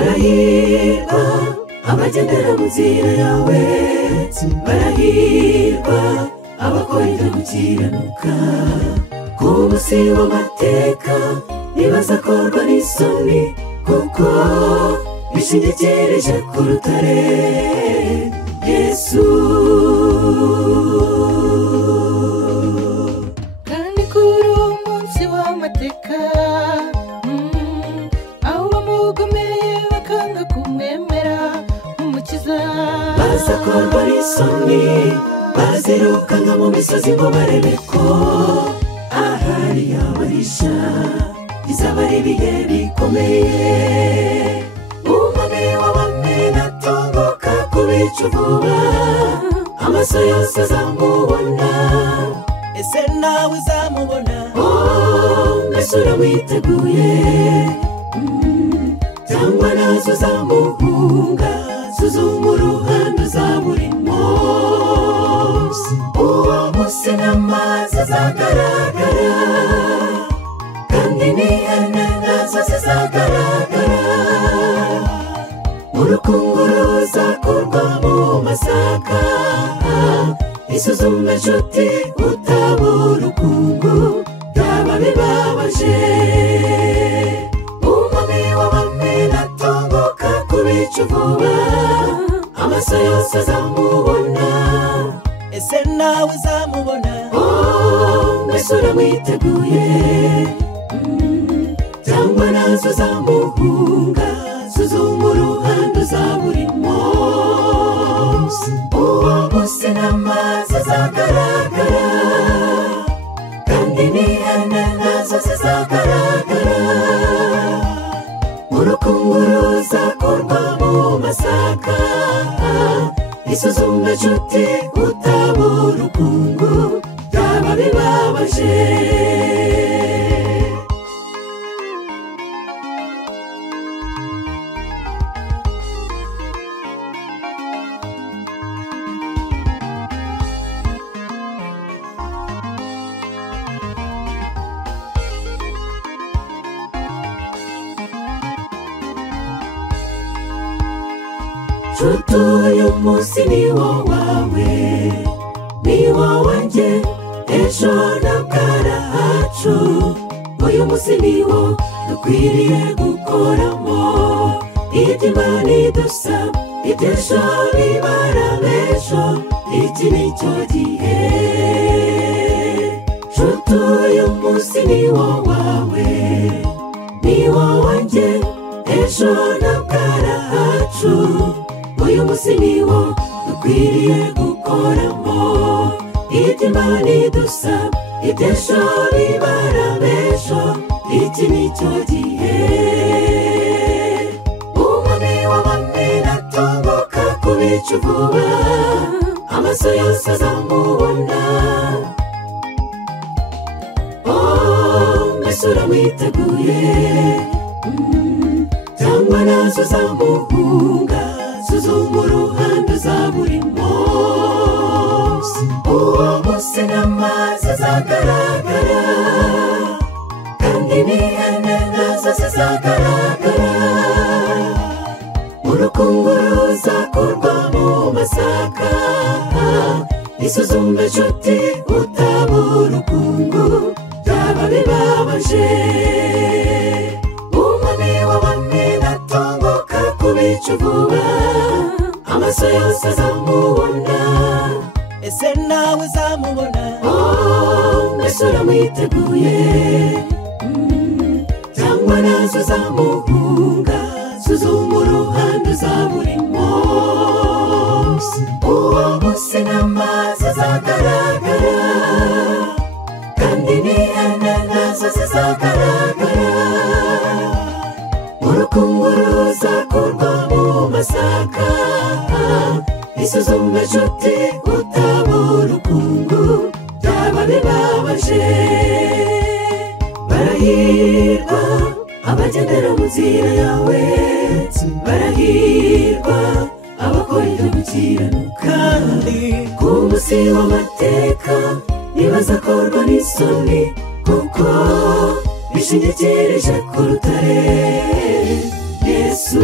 barahirwa abagendera mu nzira yawe, barahirwa abakora ibyo gukiranuka. Ku munsi w'amateka ntibazakorwa n'isoni, kuko bishingikirije ku rutare Yesu. Kandi kuri uwo munsi w'amateka aho bamugomeye bakanga kumwemera nk'umukiza, bazakorwa n'isoni, bazirukanka mu misozi ngo barebe ko ahari yabahisha. Bizaba ari ibihe bikomeye, umwami w'abami natunguka ku bicu vuba, amaso yose azamubona. Ese nawe uzamubona? Mbese uramwiteguye? Cyangwa nazo uzamuhunga? Suzuma uruhande uzaba urimo. Uwo munsi n'amazi azagaragara, kandi n'ihene nazo zizagaragara. Urukungu ruzakurwa mu masaka, isuzume nshuti utaba urukungu, byaba bibabaje. Umwami w'abami natunguka ku bicu vuba, amaso yose azamubona. Ese nawe uzamubona? Mbese uramwiteguye? Cyangwa nazo uzamuhunga? Suzuma uruhande uzaba urimo. Uwo munsi n'amazi azagaragara, kandi n'ihene nazo zizagaragara. Urukungu ruzakurwa mu masaka, isuzume nshuti utaba urukungu, byaba bibabaje. Nshuti uyu munsi ni wo wawe, ni wo wanjye, ejo nabwara hacu. Uyu munsi ni wo dukwiriye gukoramo ibyo Imana idusaba, iby'ejo bibara b'ejo. Iki ni cyo gihe. Nshuti uyu munsi ni wo wawe, ni wo wanjye, ejo nabwara hacu. Uyu munsi ni wo dukwiriye gukoramo ibyo Imana idusaba, iby'ejo bibara b'ejo. Iki ni cyo gihe. Umwami w'abami natunguka ku bicu vuba, amaso yose azamubona. Mbese uramwiteguye? Cyangwa nazo uzamuhunga? Suzuma uruhande uzaba urimo. Uwo munsi n'amazi azagaragara, kandi n'ihene nazo zizagaragara. Urukungu ruzakurwa mu masaka, isuzume nshuti utaba urukungu, byaba bibabaje. Umwami w'abami natunguka ku bicu vuba, amaso yose azamubona. Ese nawe uzamubona? Mbese uramwiteguye? Cyangwa nazo uzamuhunga? Suzuma uruhande uzaba urimo. Uwo munsi n'amazi azagaragara, kandi n'ihene nazo zizagaragara. Urukungu ruzakurwa mu masaka, isuzume nshuti utaba urukungu, byaba bibabaje. Barahirwa abagendera mu nzira yawe, barahirwa abakora ibyo gukiranuka. Ku munsi w'amateka ntibazakorwa n'isoni, kuko bishingikirije ku rutare Yesu